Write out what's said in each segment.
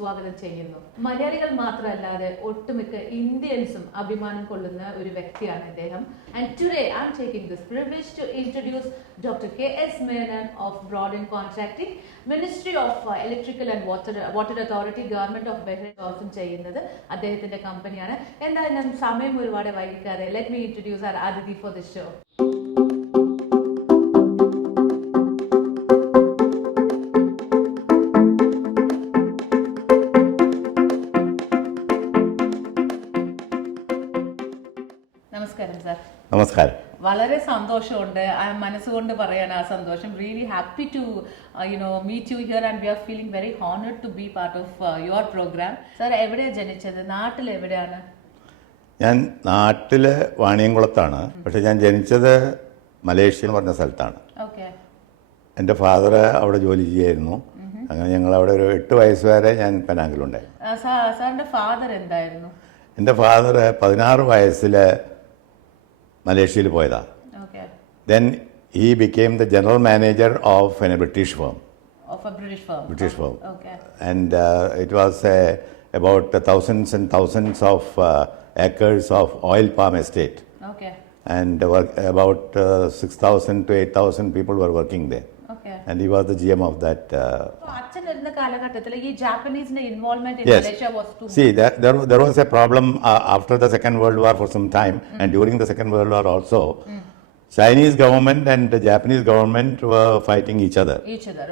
സ്വാഗതം ചെയ്യുന്നു. മലയാളികൾ മാത്രമല്ലാതെ ഒട്ടുമിക്ക ഇന്ത്യൻസും അഭിമാനം കൊള്ളുന്ന ഒരു വ്യക്തിയാണ് അദ്ദേഹം. And today I'm taking this privilege to introduce Dr. K.S. Menon of Broadband Contracting, Ministry of Electrical and Water Authority, Government of Bahrain ഓഫും ചെയ്യുന്നത് അദ്ദേഹത്തിന്റെ കമ്പനിയാണ്. എന്തായാലും സമയം ഒരുപാട് വൈകിക്കാതെ let me introduce our Aditi for this show. നമസ്കാരം sir. നമസ്കാരം. വളരെ സന്തോഷമുണ്ട്, മനസ്സുകൊണ്ട് പറയാണ് ആ സന്തോഷം. Really happy to meet you here and we are feeling very honoured to be part of your programme. Sir എവിടെയാണ് ജനിച്ചത്? നാട്ടിൽ എവിടെയാണ്? ഞാൻ നാട്ടില് വാണിയംകുളത്താണ്. പക്ഷെ ഞാൻ ജനിച്ചത് മലേഷ്യ എന്ന് പറഞ്ഞ സ്ഥലത്താണ്. ഓക്കെ. എൻ്റെ ഫാദർ അവിടെ ജോലി ചെയ്യായിരുന്നു. അങ്ങനെ ഞങ്ങൾ അവിടെ ഒരു 8 വയസ്സ് വരെ ഞാൻ പെനാങ്കിലുണ്ടായിരുന്നു. സാറിന്റെ ഫാദർ എന്തായിരുന്നു? എൻ്റെ ഫാദർ 16 വയസ്സിൽ മലേഷ്യയിൽ പോയതാണ്. Then he became the general manager of a British firm. Of a British firm. Okay. And it was about thousands and thousands of acres of oil palm estate. Okay. And about 6,000 to 8,000 people were working there. Okay. And he was the GM of that. അച്ഛൻ വരുന്ന കാലഘട്ടത്തിൽ ഈ ജാപ്പനീസിന്റെ involvement in Yes. Malaysia was too. See, there was a problem after the Second World War for some time, and during the Second World War also, Chinese government and the Japanese government were fighting each other.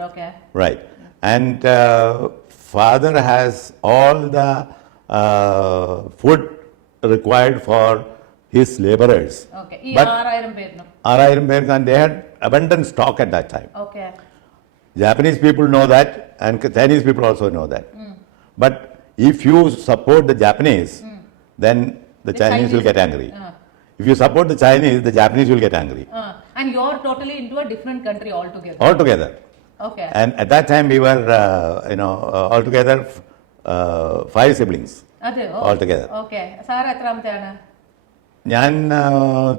Okay. Right. And father has all the food required for his laborers. Okay. ഈ But 6000 പേരിനും. 6,000 പേർക്ക്, and they had abundant stock at that time. Okay. Japanese people know that, and Chinese people also know that. But if you support the Japanese, then the Chinese will get angry. If you support the Chinese, the Japanese will get angry. And you're totally into a different country altogether. Altogether. Okay. And at that time we were, altogether 5 siblings. അതെ. Altogether. Okay. Sir എത്രാമത്തെയാണ്? ഞാൻ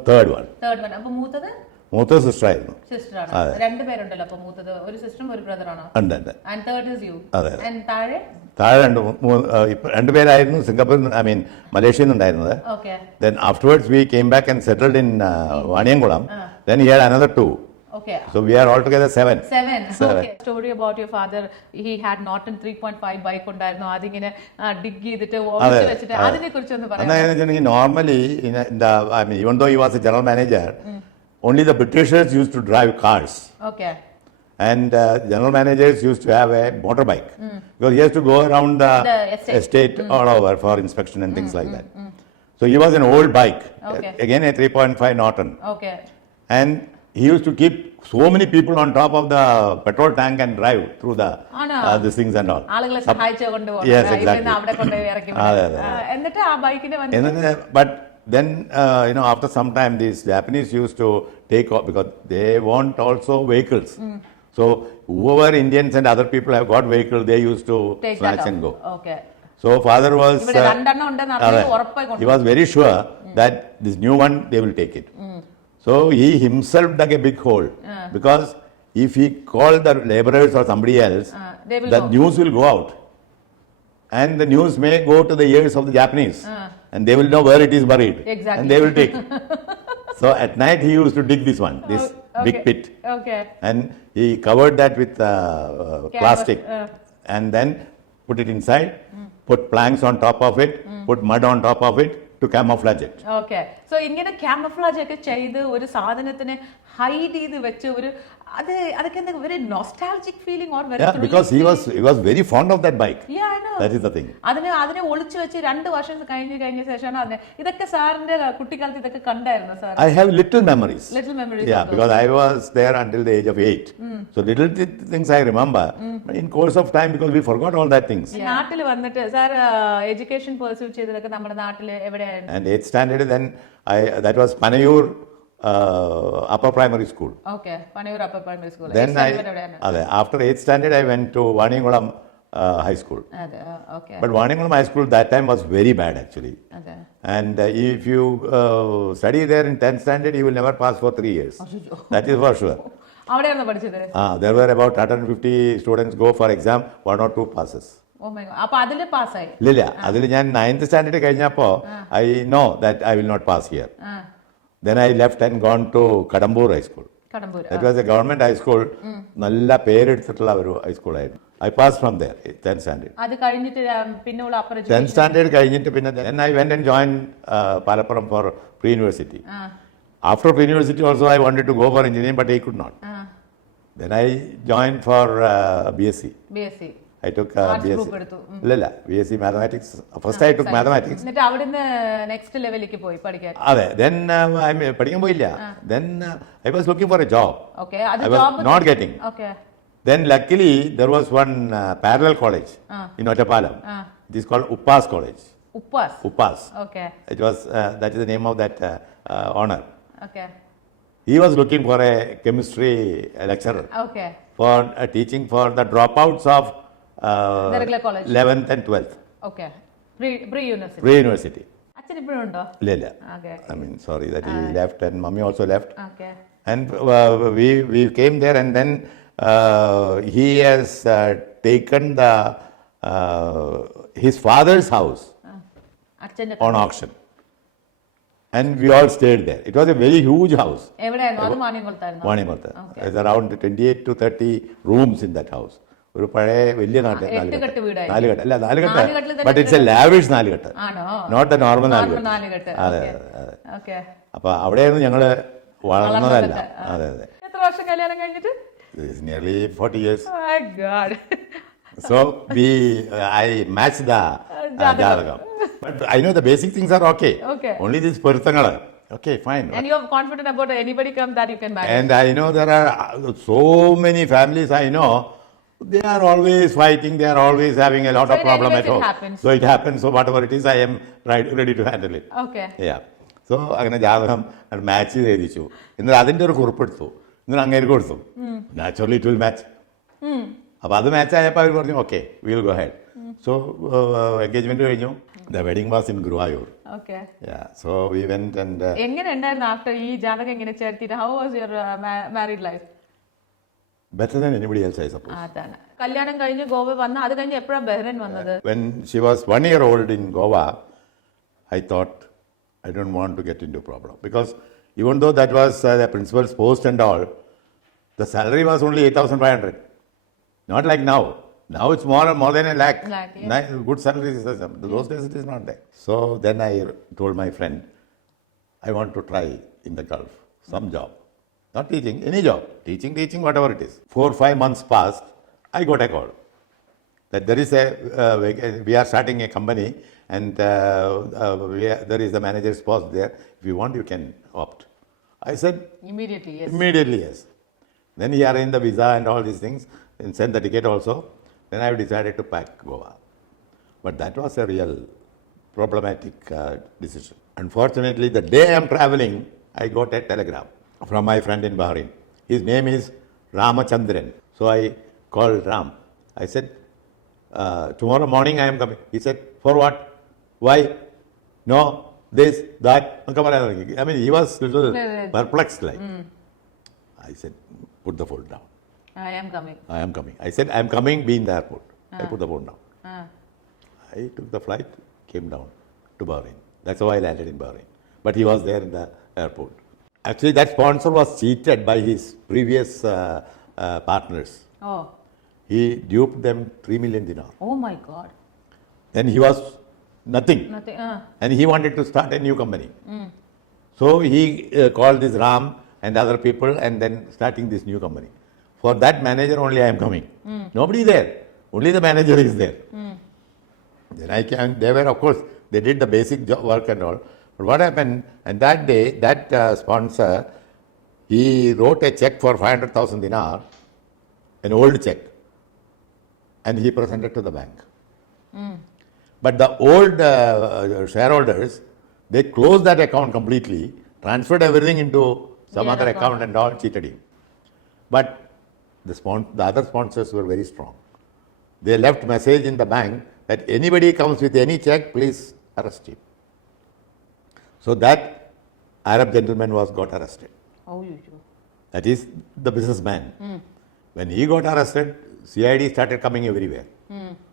third one. Third one. അപ്പൊ മൂത്തത് മൂത്തത് സിസ്റ്റർ ആയിരുന്നു. സിസ്റ്റർ ആണ്. രണ്ട് പേരുണ്ടല്ലോ. അപ്പൊ മൂത്തത് ഒരു സിസ്റ്ററും ഒരു ബ്രദർ ആണോ? ഉണ്ട്. And third is you. അതെ. And താഴെ? താഴെ 2 പേരായിരുന്നു സിംഗപ്പൂരിൽ, മലേഷ്യയിൽ നിന്നുണ്ടായിരുന്നത്. Okay. Then afterwards we came back and settled in Vaniyankulam. Then he had another 2. Okay. So we are altogether 7. Okay. Story about your father. He had Norton 3.5 bike ഉണ്ടായിരുന്നു. അതിങ്ങനെ ഡിഗ് ചെയ്തിട്ട് ഓടിച്ച് വെച്ചിട്ട് അതിനെ കുറിച്ച് ഒന്ന് പറയാം. Normally, even though he was a general manager, only the Britishers used to drive cars. Okay. And general managers used to have a motorbike because he has to go around the estate all over for inspection and things like that. So he was an old bike, again a 3.5 Norton. Okay. And he used to keep so many people on top of the petrol tank and drive through these things and all. ആളുകളെ സഹായിച്ചു കൊണ്ടുപോകും. Yes, exactly. അവിടെ കൊണ്ടുപോയി ഇറക്കി. എന്നിട്ട് ആ ബൈക്കിനെ But then, after some time, these Japanese used to take off because they want also vehicles. So whoever Indians and other people have got vehicles, they used to snatch and go. Okay. So father was, he was very sure that this new one, they will take it. So he himself dug a big hole because if he called the laborers or somebody else, the news will go out. And the news may go to the ears of the Japanese. And they will know where it is buried. Exactly. And they will take. So at night he used to dig this one, this big pit. Okay. And he covered that with plastic. And then put it inside, put planks on top of it, put mud on top of it to camouflage it. Okay. So ഇങ്ങനെ camouflage ഒക്കെ ചെയ്ത് ഒരു സാധനത്തിനെ ഹൈഡ് ചെയ്ത് വെച്ച് ഒരു അതൊക്കെ എന്താ very nostalgic feeling or very Because he was very fond of that bike. Yeah, I know. That is the thing. അതിനെ ഒളിച്ചു വെച്ച് 2 വർഷം കഴിഞ്ഞ ശേഷമാണ് അതിനെ ഇതൊക്കെ സാറിന്റെ കുട്ടിക്കാലത്ത് ഇതൊക്കെ കണ്ടായിരുന്നു sir? I have little memories. Yeah, also. because I was there until the age of 8. So little things I remember. But in course of time, because we forgot all that things. നാട്ടിൽ വന്നിട്ട് sir education pursue ചെയ്തതൊക്കെ നമ്മുടെ നാട്ടിൽ എവിടെയായിരുന്നു? And 8th standard, then that was Panayur upper primary school. Okay, Panayur upper primary school. Then after 8th standard, I went to Vaniyankulam high school. Okay. But Vaniyankulam high school that time was very bad actually. And if you study there in 10th standard, you will never pass for 3 years. That is for sure. അവിടെയാണോ പഠിച്ചത്? There were about 150 students go for exam, 1 or 2 passes. Oh my God. അപ്പൊ അതില് പാസ്സായി. ഇല്ലില്ല, അതിൽ ഞാൻ 9th standard കഴിഞ്ഞപ്പോൾ I know that I will not pass here. Then I left and gone to Kadambur High School. Kadambur. That was a government high school. നല്ല പേരെടുത്തിട്ടുള്ള ഒരു ഹൈസ്കൂളായിരുന്നു. I passed from there, 10th standard. അത് കഴിഞ്ഞിട്ട് പിന്നെ ഉള്ള upper 10th standard കഴിഞ്ഞിട്ട് പിന്നെ then I went and joined Palappuram for pre-university. After pre-university also I wanted to go for engineering but I could not. Then I joined for BSc. BSc. I took Arts BSc. group എടുത്തു. ഇല്ല BSc mathematics. First I took mathematics. എന്നിട്ട് അവിടുന്ന് നെക്സ്റ്റ് ലെവലിലേക്ക് പോയി പഠിക്കാൻ. അതെ, then പഠിക്കാൻ പോയില്ല. Then I was looking for a job. Okay, അത് I was job not getting. Okay. Then luckily there was one parallel college in Ottapalam. It is called Uppas College. Uppas. Okay. It was that is the name of that honor. Okay. He was looking for a chemistry lecturer Okay. for teaching for the dropouts of The regular college. 11th and 12th. Okay. Pre-university. Pre-university. അച്ഛൻ ഇപ്പോഴും ഉണ്ടോ? ഇല്ല. Okay. I mean, sorry that he left and mummy also left. Okay. And we came there and then he has taken his father's house അച്ഛന്റെ on auction. And we all stayed there. It was a very huge house. എവിടെയായിരുന്നു? അത് മാണിയംകുളത്തായിരുന്നു. Manimata. There's around 28 to 30 rooms in that house. ഒരു പഴയ വലിയ എട്ടുകെട്ട് വീടായിരുന്നു. നാലുകെട്ട് ബട്ട് ഇറ്റ്സ് എ ലാവിഷ് നാലുകെട്ട്, ആണോ? നോട്ട് എ നോർമൽ നാലുകെട്ട്. നാലുകെട്ട്. അതെ Okay. അതെ. Okay. അപ്പൊ അവിടെയായിരുന്നു ഞങ്ങള് വളർന്നതല്ല. അതെ അതെ. എത്ര വർഷം കല്യാണം കഴിഞ്ഞിട്ട്? Nearly 40 years. Oh my God. So I matched the jadagam. But I know the basic things are okay. Okay. Only these പൊരുത്തങ്ങള്. Okay, fine. And you are confident about anybody come that you can marry. And I know there are so many families I know, they are always fighting, they are always having a lot So of in problem any at ways it home. happens. So it happens, so whatever it is, I am ready to handle it. Okay. Yeah. So അങ്ങനെ ജാതകം മാച്ച് ചെയ്ത് എഴുതിച്ചു. എന്നിട്ട് അതിൻ്റെ ഒരു കുറിപ്പെടുത്തു. എന്നിട്ട് അങ്ങേര് കൊടുത്തു. Naturally it will match. അപ്പോൾ അത് മാച്ച് ആയപ്പോൾ അവർ പറഞ്ഞു okay will go ahead. So engagement കഴിഞ്ഞു. The wedding was in Guruvayur. Okay. Yeah. So we went and എങ്ങനെ ഉണ്ടായിരുന്നു ആഫ്റ്റർ ഈ ജാതകം ഇങ്ങനെ ചേർത്തിട്ട്? How was your married life? better than anybody else, I suppose. അതാണ്. കല്യാണം കഴിഞ്ഞ് ഗോവ വന്ന് അത് കഴിഞ്ഞ് എപ്പോഴാണ് ബഹ്റൈൻ വന്നത്? When she was 1 year old in Goa, I thought I don't want to get into problem because even though that was the principal's post and all, the salary was only 8,500. Not like now. Now it's more than a lakh. Yeah. Good salary. Those days it is not there. So then I told my friend, I want to try in the Gulf some job. Not teaching, any job. Teaching, whatever it is. 4-5 months passed, I got a call that there is we are starting a company and there is the manager's post there. If you want, you can opt. I said, Immediately, yes. Immediately, yes. Then he arranged the visa and all these things and sent the ticket also. Then I decided to pack Goa. But that was a real problematic decision. Unfortunately, the day I am traveling, I got a telegram from my friend in Bahrain. His name is Ramachandran. So I called Ram. I said, tomorrow morning I am coming. He said, for what? Why? No, this, that. I mean, he was little perplexed like. I said, put the phone down. I am coming. I am coming. I said, I am coming, be in the airport. I put the phone down. I took the flight, came down to Bahrain. That's how I landed in Bahrain. But he was there in the airport. Actually, that sponsor was cheated by his previous partners. Oh. He duped them 3 million dinar. Oh my God. Then he was nothing. Nothing. And he wanted to start a new company. So he called this Ram and other people and then starting this new company. For that manager only I am coming. Nobody there. Only the manager is there. Then I can, they were, of course, they did the basic work and all. But what happened, and that day, that sponsor, he wrote a check for 500,000 dinar, an old check, and he presented to the bank. But the old shareholders, they closed that account completely, transferred everything into some other account and all, cheated him. But the other sponsors were very strong. They left message in the bank that anybody comes with any check, please arrest him. So that Arab gentleman got arrested. Oh, you. That is the businessman. When he got arrested, CID started coming everywhere.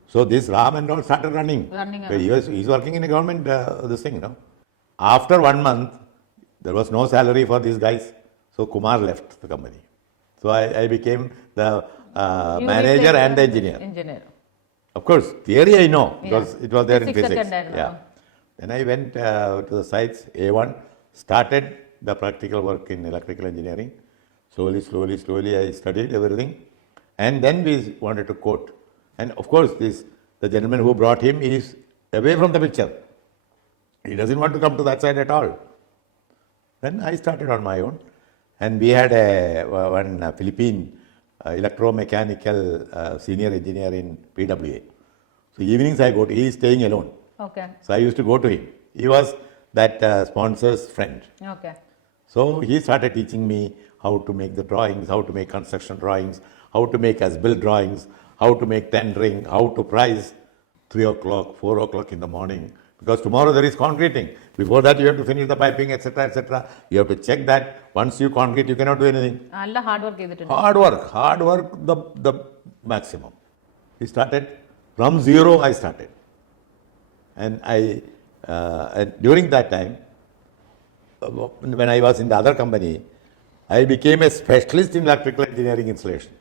So this Ram and all started running. Running But he's working in a government, this thing, After 1 month, there was no salary for these guys. So Kumar left the company. So I became the You manager replaced and the engineer. Engineer. Of course, theory I know because Yeah. it was there in Physics physics. second, Yeah. Then I went to the sites, A1, started the practical work in electrical engineering. Slowly, I studied everything. And then we wanted to quote. And of course, the gentleman who brought him is away from the picture. He doesn't want to come to that side at all. Then I started on my own. And we had one Philippine electromechanical senior engineer in PWA. So evenings I go to, he is staying alone. Okay. So I used to go to him. He was that sponsor's friend. Okay. So he started teaching me how to make the drawings, how to make construction drawings, how to make as-built drawings, how to make tendering, how to price 3 o'clock, 4 o'clock in the morning. Because tomorrow there is concreting. Before that you have to finish the piping, etc., etc. You have to check that. Once you concrete, you cannot do anything. നല്ല hard work ചെയ്തിട്ടുണ്ട്. Hard work, the maximum. He started, from zero I started. And during that time, when I was in the other company, I became a specialist in electrical engineering installation.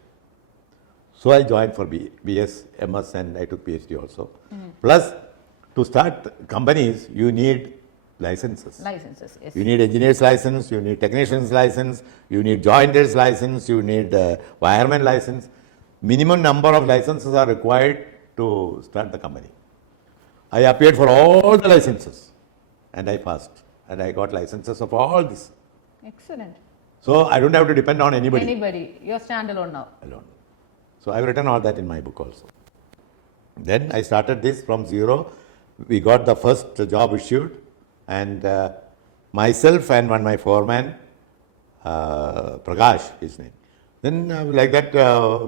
So I joined for BS, MS, and I took PhD also. Plus, to start companies, you need licenses. Licenses, yes. You need engineer's license, you need technician's license, you need jointer's license, you need wireman license. Minimum number of licenses are required to start the company. I appeared for all the licenses and I passed. And I got licenses of all this. Excellent. So I don't have to depend on anybody. You're standalone now. Alone. So I've written all that in my book also. Then I started this from zero. We got the first job issued, and myself and my foreman, Prakash, his name. Then like that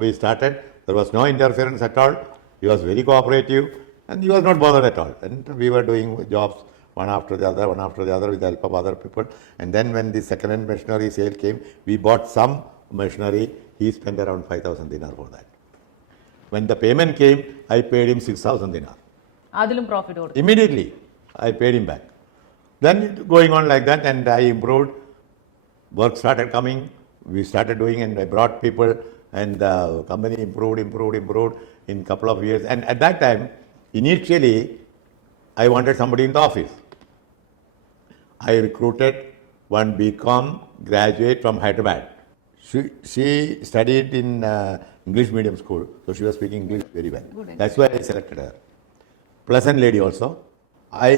we started. There was no interference at all. He was very cooperative, and he was not bothered at all. And we were doing jobs one after the other with the help of other people. And then when the second-hand machinery sale came, we bought some machinery. He spent around 5,000 dinar for that. When the payment came, I paid him 6,000 dinar. അതിലും പ്രോഫിറ്റ് കൊടുത്തു. Immediately, I paid him back. Then going on like that, and I improved. Work started coming. We started doing, and I brought people, and the company improved in a couple of years. And at that time, initially, I wanted somebody in the office. I recruited one BCom graduate from Hyderabad. She studied in English medium school, so she was speaking English very well. That's why I selected her. Pleasant lady also.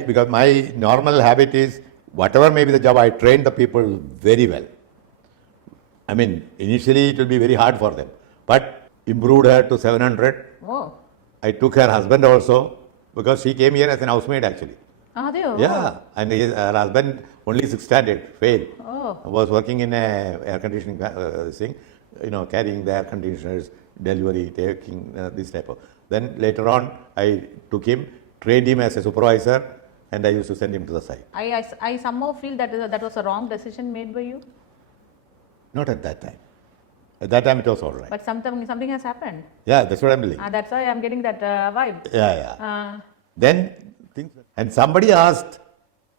Because my normal habit is, whatever may be the job, I train the people very well. I mean, initially it will be very hard for them, but improved her to 700. Oh. I took her husband also, because she came here as an housemaid actually. അതെയോ? Yeah, and her husband only 6th standard, failed. Oh. Was working in a air conditioning thing, carrying the air conditioners, delivery, taking this type of. Then later on, I took him, trained him as a supervisor, and I used to send him to the site. I somehow feel that was a wrong decision made by you. Not at that time. At that time, it was all right. But something has happened. Yeah, that's what I'm believing. That's why I'm getting that vibe. Yeah. Then things. And somebody asked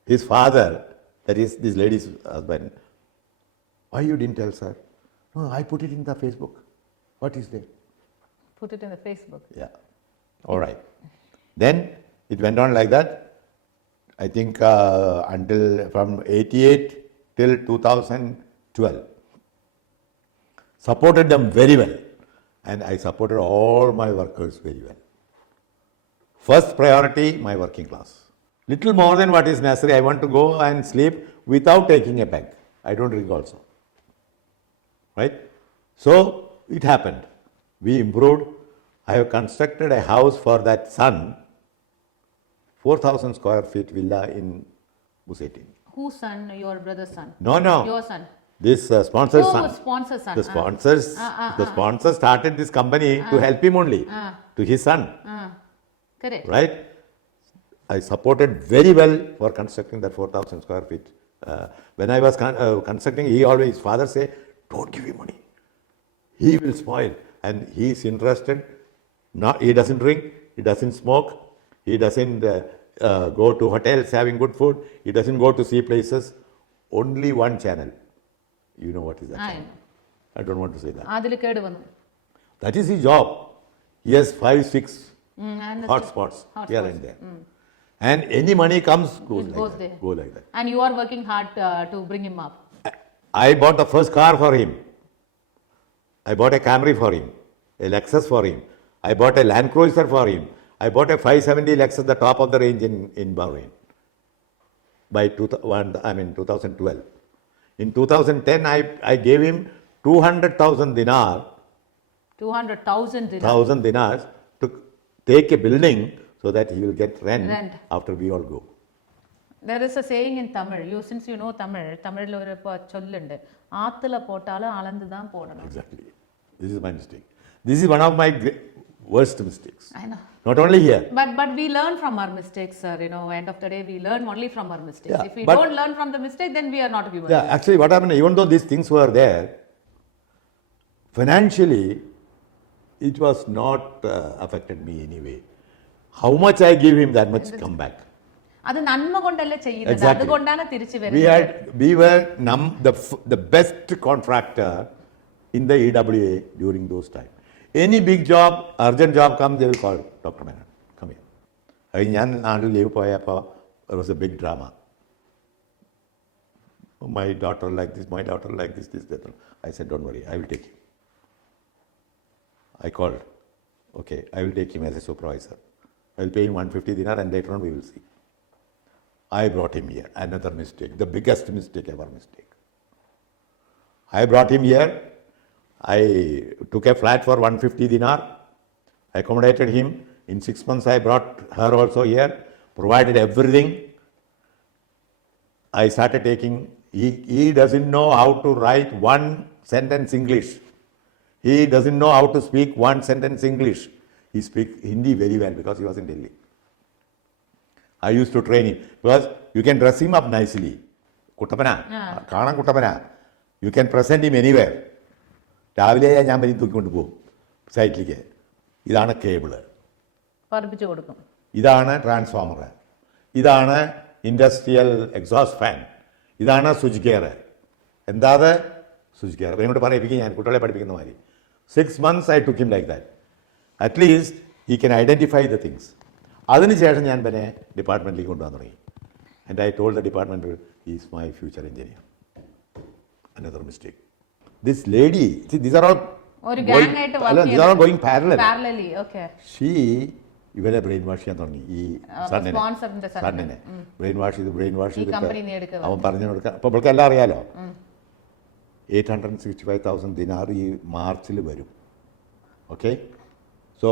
his father, that is this lady's husband, why you didn't tell sir? No, I put it in the Facebook. What is that? Put it in the Facebook. Yeah. All right. Then it went on like that. I think until from 88 till 2012. Supported them very well. And I supported all my workers very well. First priority, my working class. Little more than what is necessary. I want to go and sleep without taking a peg. I don't drink also. Right? So it happened. We improved. I have constructed a house for that son, 4,000 square feet villa in Busetin. Whose son? Your brother's son? No. Your son? This sponsor's son. Sponsor's son. The sponsor started this company to help him only, to his son. Correct. Right? I supported very well for constructing that 4,000 square feet. When I was constructing, his father say, don't give him money. He will spoil. And he is interested. He doesn't drink. he doesn't smoke, he doesn't go to hotels having good food, he doesn't go to see places. Only one channel. You know what is that channel? I don't want to say that. അതിൽ കേട് വന്നു. That is his job. He has 5-6 hotspots here and there. And any money comes, goes like that. And you are working hard to bring him up. I bought the first car for him. I bought a Camry for him, a Lexus for him. I bought a Land Cruiser for him. I bought a 570 Lexus, the top of the range in Bahrain by 2012. In 2010, I gave him 200,000 dinar. 200,000 dinars to take a building so that he will get rent after we all go. There is a saying in Tamil. Since you know Tamil, Tamil ஒரு சொல்லுண்டு ஆத்துல போட்டாலும் அளந்து தான் போடணும். Exactly. This is my mistake. This is one of my worst mistakes. I know. Not only here. But we learn from our mistakes, sir. End of the day, we learn only from our mistakes. Yeah, if we don't learn from the mistake, then we are not human. Yeah, actually what happened, even though these things were there, financially, it was not affected me anyway. How much I give him, that much come back. അത് നന്മ കൊണ്ടല്ലേ ചെയ്യുന്നത്, അതുകൊണ്ടാണ് തിരിച്ചു വരുന്നത്. We were the best contractor in the EWA during those times. Any big job, urgent job comes, they will call Dr. Menon, come here. ഞാൻ നാട്ടിൽ ലീവ് പോയപ്പോൾ there was a big drama. My daughter like this, my daughter like this, that. I said, don't worry, I will take him. I called. Okay, I will take him as a supervisor. I will pay him 150 dinar and later on we will see. I brought him here. Another mistake, the biggest mistake ever mistake. I brought him here. I took a flat for 150 dinar. I accommodated him. In 6 months I brought her also here, provided everything. I started taking, he doesn't know how to write one sentence English. He doesn't know how to speak one sentence English. He speaks Hindi very well because he was in Delhi. I used to train him because you can dress him up nicely. Kuttapana, Kana Kuttapana. You can present him anywhere. രാവിലെ ഞാൻ പനി തൂക്കിക്കൊണ്ട് പോകും സൈറ്റിലേക്ക്. ഇതാണ് കേബിള്, പറപ്പിച്ചു കൊടുക്കും. ഇതാണ് ട്രാൻസ്ഫോമർ, ഇതാണ് ഇൻഡസ്ട്രിയൽ എക്സോസ്റ്റ് ഫാൻ, ഇതാണ് സ്വിച്ച് ഗിയർ. എന്താ സ്വിച്ച് ഗിയർ എന്നോട് പറയിപ്പിക്കും ഞാൻ കുട്ടികളെ പഠിപ്പിക്കുന്ന മാതിരി. 6 months I took him like that. At least he can identify the things. അതിനുശേഷം ഞാൻ പിന്നെ ഡിപ്പാർട്ട്മെൻറ്റിലേക്ക് കൊണ്ടുവന്ന് തുടങ്ങി. And I told the department he is my future engineer. Another mistake. This lady, see, these are all going parallel. Parallelly, okay. She ഇവരെ brain wash ചെയ്യാൻ തുടങ്ങി. ഈ സണ്ണിനെ ബ്രെയിൻ വാഷ് ചെയ്ത് അവൻ പറഞ്ഞു കൊടുക്കാൻ. അപ്പോൾ ഇവൾക്ക് എല്ലാം അറിയാലോ. 865,000 ദിനാർ ഈ മാർച്ചിൽ വരും. Okay, so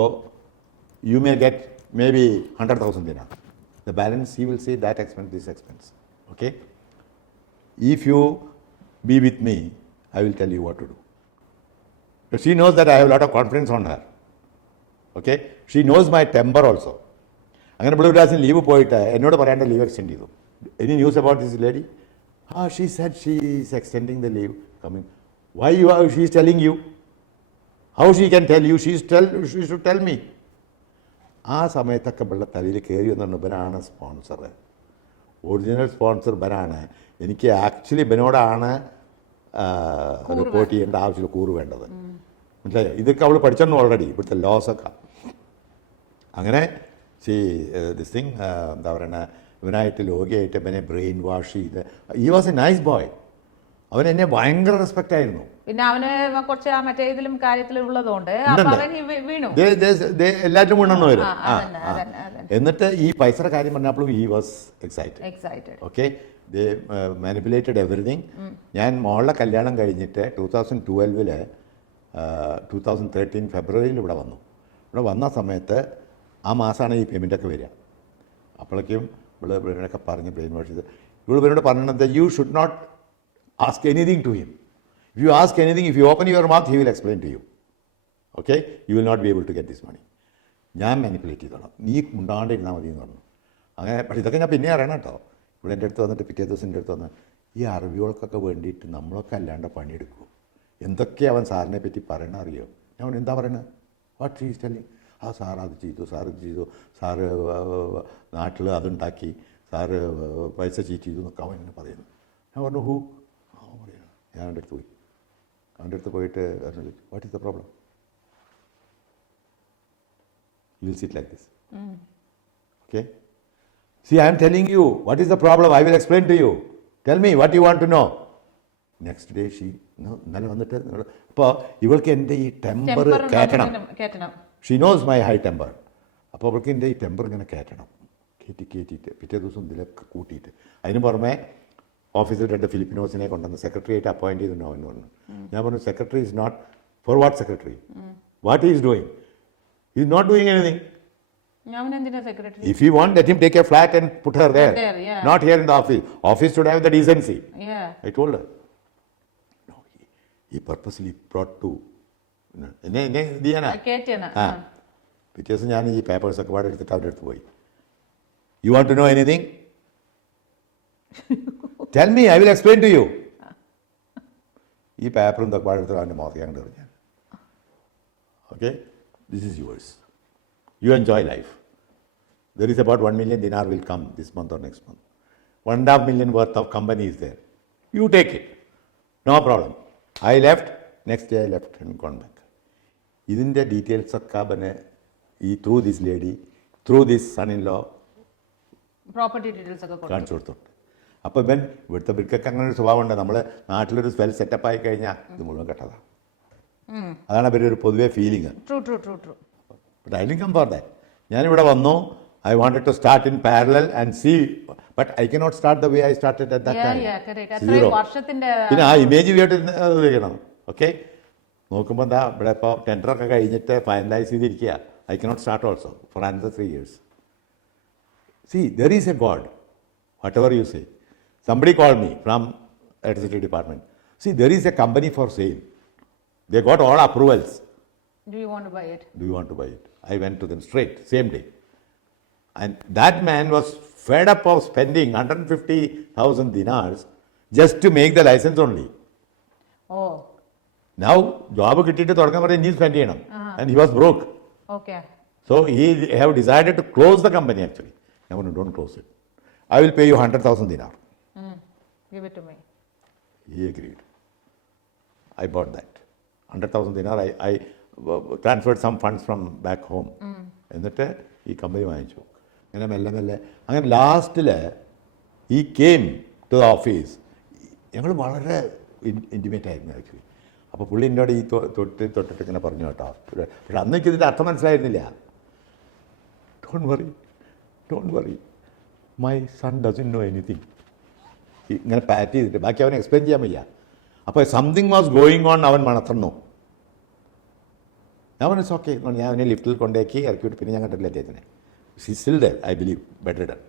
you may get maybe 100,000 dinar. The balance he will say that expense, this expense. Okay, if you be with me, I will tell you what to do. But she knows that I have a lot of confidence on her. Okay, she knows my temper also. അങ്ങനെ ഇവിടെ ഒരു പ്രാവശ്യം ലീവ് പോയിട്ട് എന്നോട് പറയാണ്ട് leave extend ചെയ്തു. Any news about this lady? She said she is extending the leave coming. Why she is telling you? How she can tell you? She should tell me. ആ സമയത്തൊക്കെ ഇവിടെ തലയിൽ കയറി വന്നു. ഇവനാണ് സ്പോൺസർ, ഒറിജിനൽ സ്പോൺസർ ഇവനാണ്. എനിക്ക് ആക്ച്വലി ഇവനോടാണ് റിപ്പോർട്ട് ചെയ്യേണ്ട ആവശ്യമില്ല, കൂറ് വേണ്ടത്. മനസ്സിലായോ? ഇതൊക്കെ അവൾ പഠിച്ചെന്നു ഓൾറെഡി, ഇവിടുത്തെ ലോസൊക്കെ. അങ്ങനെ ദിസ് തിങ് എന്താ പറയുക, ഇവനായിട്ട് ലോകിയായിട്ട് ഇവനെ ബ്രെയിൻ വാഷ് ചെയ്ത്. ഈ വാസ് എ നൈസ് ബോയ്. അവൻ എന്നെ ഭയങ്കര റെസ്പെക്റ്റ് ആയിരുന്നു. പിന്നെ അവന് കുറച്ച് മറ്റേ ഇതിലും കാര്യത്തിലും ഉള്ളതുകൊണ്ട് എല്ലാറ്റിലും വീണെന്ന് വരും. എന്നിട്ട് ഈ പൈസയുടെ കാര്യം പറഞ്ഞപ്പോഴും he was excited. Okay, they manipulated everything. ഞാൻ മോളുടെ കല്യാണം കഴിഞ്ഞിട്ട് 2012 2013 ഫെബ്രുവരിയിൽ ഇവിടെ വന്നു. ഇവിടെ വന്ന സമയത്ത് ആ മാസമാണ് ഈ പേയ്മെൻ്റൊക്കെ വരിക. അപ്പോഴേക്കും ഇവരൊക്കെ പറഞ്ഞ് ബ്രെയിൻ വാഷ് ചെയ്ത് ഇവരോട് പറഞ്ഞത് you should not ask anything to him. If you ask anything, if you open your mouth, he will explain to you. Okay, you will not be able to get this money. ഞാൻ മാനിപ്പുലേറ്റ് ചെയ്തോളാം, നീ ഉണ്ടാണ്ടിരുന്നാൽ മതി എന്ന് പറഞ്ഞു. അങ്ങനെ പക്ഷേ ഇതൊക്കെ ഞാൻ പിന്നെ അറിയണം കേട്ടോ. ഇവിടെ എൻ്റെ അടുത്ത് വന്നിട്ട് പിറ്റേ ദിവസം എൻ്റെ അടുത്ത് വന്ന് ഈ അറിവുകൾക്കൊക്കെ വേണ്ടിയിട്ട് നമ്മളൊക്കെ അല്ലാണ്ട് പണിയെടുക്കും. എന്തൊക്കെയാണ് അവൻ സാറിനെ പറ്റി പറയണ അറിയോ? ഞാൻ എന്താ പറയണത്? What she is telling. ആ സാർ അത് ചെയ്തു, സാർ ഇത് ചെയ്തു, സാറ് നാട്ടിൽ അതുണ്ടാക്കി, സാറ് പൈസ ചീറ്റ് ചെയ്തു എന്നൊക്കെ അവൻ എന്നെ പറയുന്നു. ഞാൻ പറഞ്ഞു ഹൂ പറയുന്നു. ഞാൻ അവൻ്റെ അടുത്ത് പോയി. അവൻ്റെ അടുത്ത് പോയിട്ട് what is the problem? You will sit like this. Okay? See, I am telling you, what is the problem? I will explain to you. Tell me what you want to know. Next day she, ഇന്നലെ വന്നിട്ട് അപ്പോൾ ഇവൾക്ക് എൻ്റെ ഈ temper കയറ്റണം. She knows my high temper. അപ്പോൾ അവൾക്ക് എൻ്റെ ഈ ടെമ്പർ ഇങ്ങനെ കയറ്റണം. കയറ്റിയിട്ട് പിറ്റേ ദിവസം ഇതിലൊക്കെ കൂട്ടിയിട്ട് അതിന് പുറമെ ഓഫീസിൽ 2 ഫിലിപ്പിനോസിനെ കൊണ്ടുവന്ന് സെക്രട്ടറിയായിട്ട് അപ്പോയിൻറ്റ് ചെയ്തിട്ടുണ്ടോ എന്ന് പറഞ്ഞു. ഞാൻ പറഞ്ഞു secretary is not for what secretary, what is doing? Is not doing anything. If you want, let him take a flat and put her there. Yeah. Not here in the office. Office should have the decency. Yeah. I told her. No, he purposely brought to. പിറ്റേ ദിവസം ഞാൻ ഈ പേപ്പേഴ്സൊക്കെ പാടെ എടുത്തിട്ട് അവരുടെ അടുത്ത് പോയി. You want to know anything? Tell me, I will explain to you. ഈ പേപ്പറും ഇതൊക്കെ പാടെ എടുത്തിട്ട് അവൻ്റെ മുഖത്ത് കണ്ടു ഞാൻ. Okay? This is yours. You enjoy life. There is about 1 million dinar will come this month or next month. 1.5 million worth of company is there. You take it. No problem. I left. Next day I left and gone back. ഇതിൻ്റെ ഡീറ്റെയിൽസ് ഒക്കെ പിന്നെ ഈ through this lady, through this sun-in-law property details ഒക്കെ കാണിച്ചു കൊടുത്തിട്ടുണ്ട്. അപ്പോൾ ഇവൻ ഇവിടുത്തെ ബിർക്കൊക്കെ അങ്ങനെ ഒരു സ്വഭാവമുണ്ട്. നമ്മൾ നാട്ടിലൊരു വെൽ സെറ്റപ്പ് ആയി കഴിഞ്ഞാൽ ഇത് മുഴുവൻ കെട്ടതാണ്. അതാണ് അവരുടെ ഒരു പൊതുവെ feeling. True. But I didn't come for that. ഞാനിവിടെ വന്നു. I wanted to start in parallel and see, but I cannot start the way I started at that time. Zero. പിന്നെ ആ ഇമേജ് ഉപയോഗിക്കണം. ഓക്കെ, നോക്കുമ്പോൾ എന്താ ഇവിടെ ഇപ്പോൾ ടെൻഡറൊക്കെ കഴിഞ്ഞിട്ട് ഫൈനലൈസ് ചെയ്തിരിക്കുക. I cannot start also for another 3 years. See, there is a God, whatever you say. Somebody called me from electricity department. See, there is a company for sale. They got all approvals. Do you want to buy it? Do you want to buy it? I went to them straight, same day. And that man was fed up of spending 150,000 dinars just to make the license only. Oh. Now, job കിട്ടിയിട്ട് തുടങ്ങാൻ പറഞ്ഞാൽ ഇനി സ്പെൻഡ് ചെയ്യണം. And he was broke. Okay. So he have decided to close the company actually. I want to don't close it. I will pay you 100,000 dinar. Give it to me. He agreed. I bought that. 100,000 dinar. I transferred some funds from back home. എന്നിട്ട് ഈ കമ്പനി വാങ്ങിച്ചു. അങ്ങനെ മെല്ലെ അങ്ങനെ ലാസ്റ്റിൽ ഈ came to the office. ഞങ്ങൾ വളരെ ഇൻറ്റിമേറ്റ് ആയിരുന്നു ആക്ച്വലി. അപ്പോൾ പുള്ളി എന്നോട് ഈ തൊട്ടിട്ട് ഇങ്ങനെ പറഞ്ഞു കേട്ടോ. പക്ഷെ അന്ന് എനിക്ക് ഇതിൻ്റെ അർത്ഥം മനസ്സിലായിരുന്നില്ല. Don't worry my son doesn't know anything. ഇങ്ങനെ പാറ്റ് ചെയ്തിട്ട് ബാക്കി അവനെ എക്സ്പ്ലെയിൻ ചെയ്യാൻ വയ്യ. അപ്പോൾ സംതിങ് വാസ് ഗോയിങ് ഓൺ അവൻ മണത്തുന്നു. ഞാൻ പറഞ്ഞു ഓക്കെ. ഞാൻ അവനെ ലിഫ്റ്റിൽ കൊണ്ടേക്ക് ഇറക്കിയിട്ട് പിന്നെ ഞാൻ കണ്ടില്ല അദ്ദേഹത്തിനെ. C still there, I believe, better done.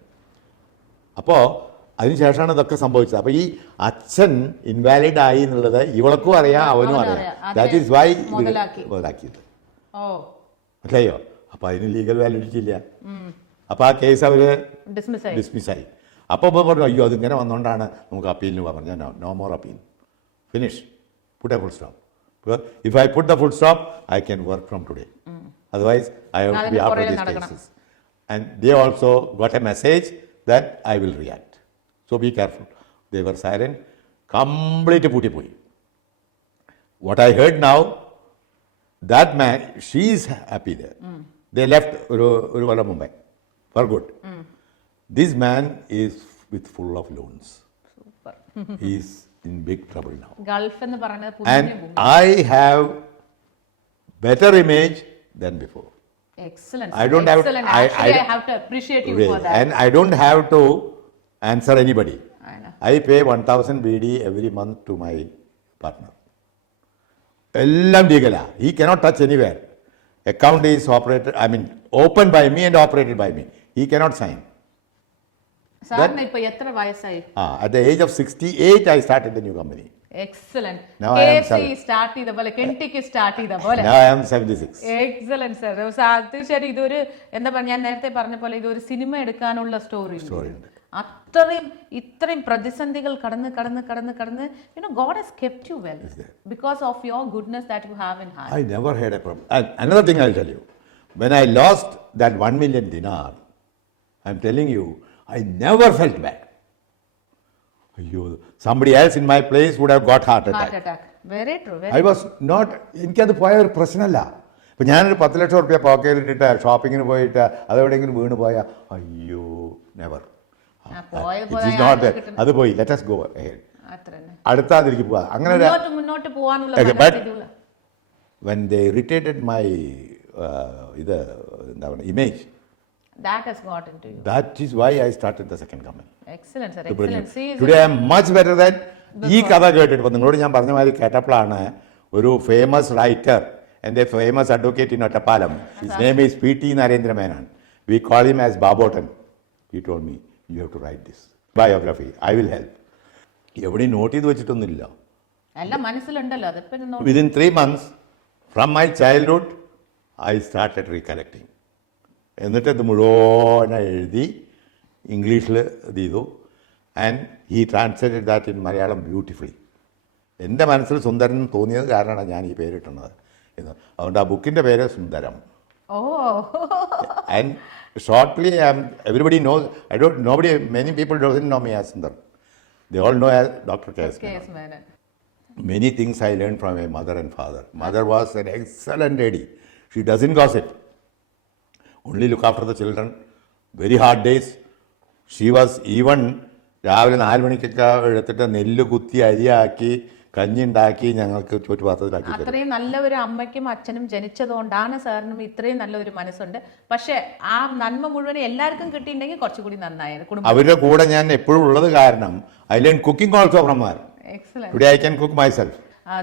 അപ്പോൾ അതിനുശേഷമാണ് ഇതൊക്കെ സംഭവിച്ചത്. അപ്പോൾ ഈ അച്ഛൻ ഇൻവാലിഡ് ആയി എന്നുള്ളത് ഇവൾക്കും അറിയാം, അവനും അറിയാം. ദാറ്റ് ഈസ് വൈ മുതലാക്കിയത്. മനസ്സിലായോ? അപ്പോൾ അതിന് ലീഗൽ വാലിഡിറ്റി ഇല്ല. അപ്പോൾ ആ കേസ് അവർ ഡിസ്മിസ്സായി. അപ്പോൾ പറഞ്ഞു അയ്യോ അതിങ്ങനെ വന്നുകൊണ്ടാണ് നമുക്ക് അപ്പീലിന് പോകാൻ പറഞ്ഞാൽ no more appeal, finish, put a full stop. Because if I put the full stop, I can work from today. Otherwise, I have to be after these cases. And they also got a message that I will react. So be careful. They were silent. Complete putipui. What I heard now, that man, she is happy there. They left Uruvala, Mumbai for good. This man is with full of loans. Super. He is in big trouble now. Gulf എന്ന് പറയുന്നത് And I have better image than before. Excellent. I don't have. Excellent. Actually, I have to appreciate you really, for that. And I don't have to answer anybody. I know. I pay 1,000 BD every month to my partner. എല്ലാം ലീഗലാ. He cannot touch anywhere. Account is operated, opened by me and operated by me. He cannot sign. സാറിന് ഇപ്പൊ എത്ര വയസ്സായി? At the age of 68, I started the new company. Excellent. Now I am KFC start ചെയ്ത പോലെ, കെന്റിക്ക് സ്റ്റാർട്ട് ചെയ്ത പോലെ. Now I am 76. Excellent, sir. തീർച്ചയായിട്ടും ഇതൊരു എന്താ പറയുക, ഞാൻ നേരത്തെ പറഞ്ഞ പോലെ ഇതൊരു സിനിമ എടുക്കാനുള്ള സ്റ്റോറി. ഇത്രയും പ്രതിസന്ധികൾ കടന്ന് God has kept you well because of your goodness that you have in heart. I never had a problem. Another thing I'll tell you. when I lost that 1 million dinar, I'm telling you, I never felt bad. Somebody else in my place would have got heart heart attack. Attack. Very true. I was not, എനിക്കത് പോയ ഒരു പ്രശ്നമല്ല. ഇപ്പം ഞാനൊരു 10 ലക്ഷം റുപ്യ പോക്കറ്റിലിട്ടിട്ട് ഷോപ്പിങ്ങിന് പോയിട്ട് അതെവിടെയെങ്കിലും വീണ് പോയാൽ അയ്യോ നെവർ. അത് പോയി, ലെറ്റ് us go ahead. അടുത്ത അതിലേക്ക് പോവാ. അങ്ങനെ മുന്നോട്ട് പോകാനുള്ള when they irritated my എന്താ പറയുക image, that has got into you. that is why I started the second company. Excellent, sir. To bring Excellent. it. See, Today I am much better than ഈ കഥ കേട്ടിട്ട്. ഇപ്പം നിങ്ങളോട് ഞാൻ പറഞ്ഞ മാതിരി കേട്ടപ്പോഴാണ് ഒരു ഫേമസ് റൈറ്റർ, എൻ്റെ famous advocate in Ottapalam, his name is P.T. Narendra Menon. We call him as Babotan. He told me, you have to write this biography. I will help. എവിടെയും നോട്ട് ചെയ്ത് വെച്ചിട്ടൊന്നുമില്ല. എല്ലാം മനസ്സിലുണ്ടല്ലോ. അതിപ്പോ Within 3 months from my childhood I started recollecting. എന്നിട്ട് ഇത് മുഴുവൻ എഴുതി ഇംഗ്ലീഷിൽ ഇത് ചെയ്തു. And he translated that in Malayalam ബ്യൂട്ടിഫുള്ളി. എൻ്റെ മനസ്സിൽ സുന്ദരൻ തോന്നിയത് കാരണമാണ് ഞാൻ ഈ പേരിട്ടുന്നത്. അതുകൊണ്ട് ആ ബുക്കിൻ്റെ പേര് Sundaram. And shortly everybody knows, many people doesn't know me as Sundar. They all know as Dr. K.S. Menon. Many things I learned from my mother and father. Mother was an excellent lady. She doesn't gossip. Only look after the children. Very hard days. She was even രാവിലെ 4 മണിക്കൊക്കെ എടുത്തിട്ട് നെല്ല് കുത്തി അരിയാക്കി കഞ്ഞി ഉണ്ടാക്കി ഞങ്ങൾക്ക് ചുറ്റുപാത്രത്തിലാക്കി. അത്രയും നല്ല ഒരു അമ്മയ്ക്കും അച്ഛനും ജനിച്ചതുകൊണ്ടാണ് സാറിനും ഇത്രയും നല്ലൊരു മനസ്സുണ്ട്. പക്ഷെ ആ നന്മ മുഴുവൻ എല്ലാവർക്കും കിട്ടിയിട്ടുണ്ടെങ്കിൽ കുറച്ചുകൂടി നന്നായിരുന്നു. അവരുടെ കൂടെ ഞാൻ എപ്പോഴും ഉള്ളത് കാരണം I learn cooking also from her. Excellent. Today I can cook myself.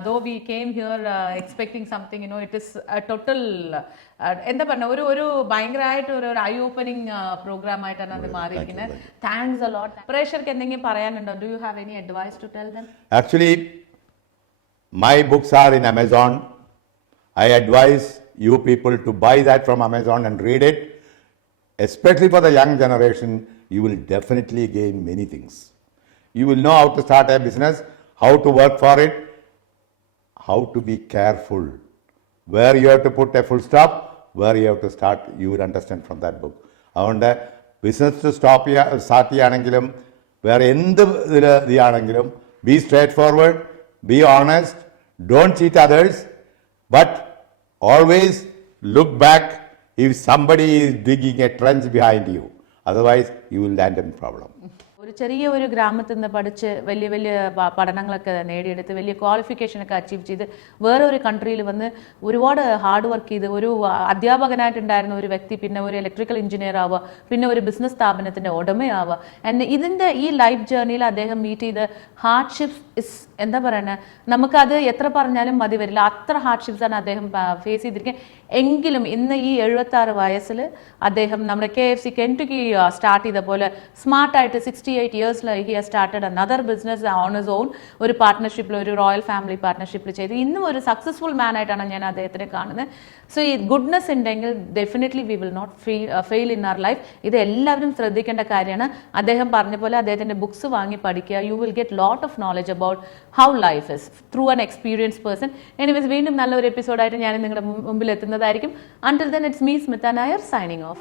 Though we came here expecting something, it is a total എന്താ പറഞ്ഞ ഒരു ഭയങ്കരമായിട്ട് ഒരു ഐ ഓപ്പണിംഗ് പ്രോഗ്രാം ആയിട്ടാണ് അത് മാറിയിരിക്കുന്നത്. Thanks a lot. പ്രേക്ഷകർക്ക് എന്തെങ്കിലും പറയാനുണ്ടോ? Do you have any advice to tell them? Actually, my books are in Amazon. I advise you people to buy that from Amazon and read it. Especially for the young generation, you will definitely gain many things. You will know how to start a business, how to work for it, how to be careful, where you have to put a full stop, where you have to start. You will understand from that book. അതുകൊണ്ട് business start ചെയ്യുകയാണെങ്കിലും വേറെ എന്ത് ഇതാണെങ്കിലും B straight forward, be honest, don't cheat others, but always look back if somebody is digging a trench behind you. Otherwise, you will land in problem. ഒരു ചെറിയ ഗ്രാമത്തിൽ നിന്ന് പഠിച്ച് വലിയ വലിയ പഠനങ്ങളൊക്കെ നേടിയെടുത്ത് വലിയ ക്വാളിഫിക്കേഷനൊക്കെ അച്ചീവ് ചെയ്ത് വേറെ ഒരു കൺട്രിയിൽ വന്ന് ഒരുപാട് ഹാർഡ് വർക്ക് ചെയ്ത് ഒരു അധ്യാപകനായിട്ടുണ്ടായിരുന്ന ഒരു വ്യക്തി പിന്നെ ഒരു ഇലക്ട്രിക്കൽ എഞ്ചിനീയർ ആവുക, പിന്നെ ഒരു ബിസിനസ് സ്ഥാപനത്തിൻ്റെ ഉടമയാവുക. ആൻഡ് ഇതിൻ്റെ ഈ ലൈഫ് ജേർണിയിൽ അദ്ദേഹം മീറ്റ് ചെയ്ത് ഹാർഡ്ഷിപ്സ് ഇസ് എന്താ പറയുന്നത്, നമുക്കത് എത്ര പറഞ്ഞാലും മതി വരില്ല. അത്ര ഹാർഡ്ഷിപ്സാണ് അദ്ദേഹം ഫേസ് ചെയ്തിരിക്കുന്നത്. എങ്കിലും ഇന്ന് ഈ 76 വയസ്സിൽ അദ്ദേഹം നമ്മുടെ KFC കെൻറ്റുക്കി സ്റ്റാർട്ട് ചെയ്ത പോലെ സ്മാർട്ടായിട്ട് 68 ഇയേഴ്സിൽ he has started another business on his own. ഒരു പാർട്ട്ണർഷിപ്പിൽ, ഒരു റോയൽ ഫാമിലി പാർട്ട്ണർഷിപ്പിൽ ചെയ്ത് ഇന്നും ഒരു സക്സസ്ഫുൾ മാൻ ആയിട്ടാണ് ഞാൻ അദ്ദേഹത്തിനെ കാണുന്നത്. സോ ഈ ഗുഡ്നെസ് ഉണ്ടെങ്കിൽ definitely we will not fail in our life. ഇത് എല്ലാവരും ശ്രദ്ധിക്കേണ്ട കാര്യമാണ്. അദ്ദേഹം പറഞ്ഞ പോലെ അദ്ദേഹത്തിൻ്റെ ബുക്സ് വാങ്ങി പഠിക്കുക. You will get lot of knowledge about how life is through an experience person. Anyways വീണ്ടും നല്ലൊരു എപ്പിസോഡായിട്ട് ഞാൻ നിങ്ങളുടെ മുമ്പിൽ എത്തുന്നതായിരിക്കും. Until then, it's me, Smita Nair, signing off.